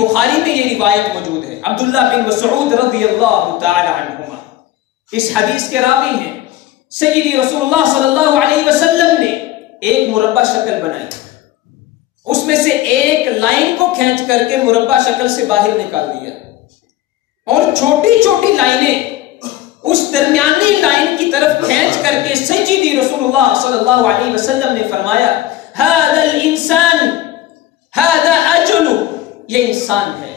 बुखारी में ये रिवायत मौजूद है। अब्दुल्ला बिन मसऊद रज़ी अल्लाह तआला अन्हुमा इस हदीस के रावी हैं। सय्यदी रसूलुल्लाह सल्लल्लाहु अलैहि वसल्लम ने एक मुरब्बा शक्ल बनाई, उसमें से एक लाइन को खींच करके मुरब्बा शक्ल से बाहर निकाल दिया और छोटी छोटी लाइनें उस दरमियानी लाइन की तरफ खींच करके सय्यदी रसूलुल्लाह सल्लल्लाहु अलैहि वसल्लम ने फरमाया, हादल इंसान हादा अजलु, ये इंसान है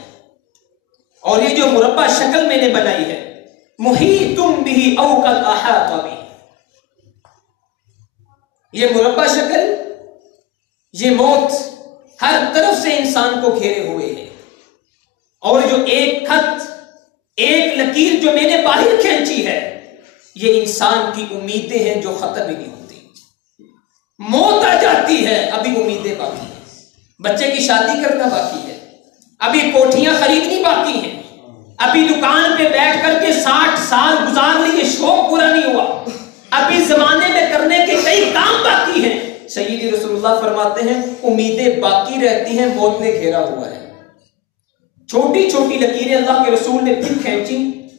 और ये जो मुरब्बा शक्ल मैंने बनाई है, मुहीतुम बिही औ कद अहाता बिही, ये मुरब्बा शक्ल, ये मौत हर तरफ से इंसान को घेरे हुए है और जो एक खत, एक लकीर जो मैंने बाहर खींची है, ये इंसान की उम्मीदें हैं जो खत्म ही नहीं होती। मौत आ जाती है, अभी उम्मीदें बाकी हैं, बच्चे की शादी करना बाकी है, अभी कोठियां खरीदनी बाकी हैं, अभी दुकान पे बैठ करके 60 साल गुजार लिए, शौक पूरा नहीं हुआ, अभी जमाने में करने के कई काम बाकी हैं। सय्यदी रसूलुल्लाह फरमाते हैं उम्मीदें बाकी रहती हैं, मौत ने घेरा हुआ है। छोटी छोटी लकीरें अल्लाह के रसूल ने फिर खींची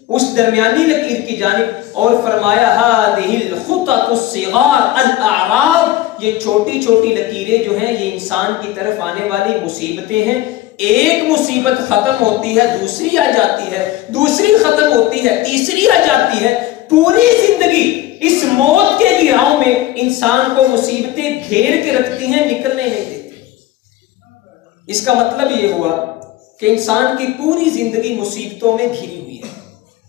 उस दरमियानी लकीर की जानिब और फरमाया, हादिहिल खुततुस सिगार अल अअराब, ये छोटी छोटी लकीरें जो हैं ये इंसान की तरफ आने वाली मुसीबतें हैं। एक मुसीबत खत्म होती है, दूसरी आ जाती है, दूसरी खत्म होती है, तीसरी आ जाती है। पूरी जिंदगी इस मौत के घेराव में इंसान को मुसीबतें घेर के रखती हैं, निकलने नहीं देती। इसका मतलब ये हुआ कि इंसान की पूरी जिंदगी मुसीबतों में घिरी हुई है,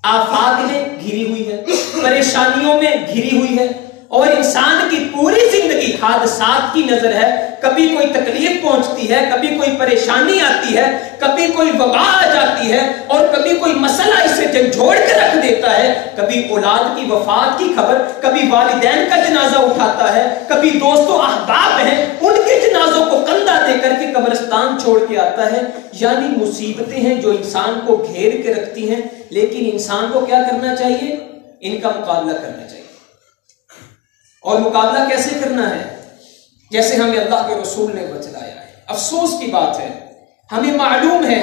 आफात में घिरी हुई है, परेशानियों में घिरी हुई है और इंसान की पूरी जिंदगी हादसात की नजर है। कभी कोई तकलीफ पहुंचती है, कभी कोई परेशानी आती है, कभी कोई वबा आ जाती है और कभी कोई मसला इसे झंझोड़ के रख देता है। कभी औलाद की वफात की खबर, कभी वालिदैन का जनाजा उठाता है, कभी दोस्तों अहबाब हैं उनके जनाजों को कंधा देकर के कब्रिस्तान छोड़ के आता है। यानी मुसीबतें हैं जो इंसान को घेर के रखती हैं, लेकिन इंसान को क्या करना चाहिए? इनका मुकाबला करना चाहिए। और मुकाबला कैसे करना है? जैसे हमें अल्लाह के रसूल ने बतलाया है। अफसोस की बात है, हमें मालूम है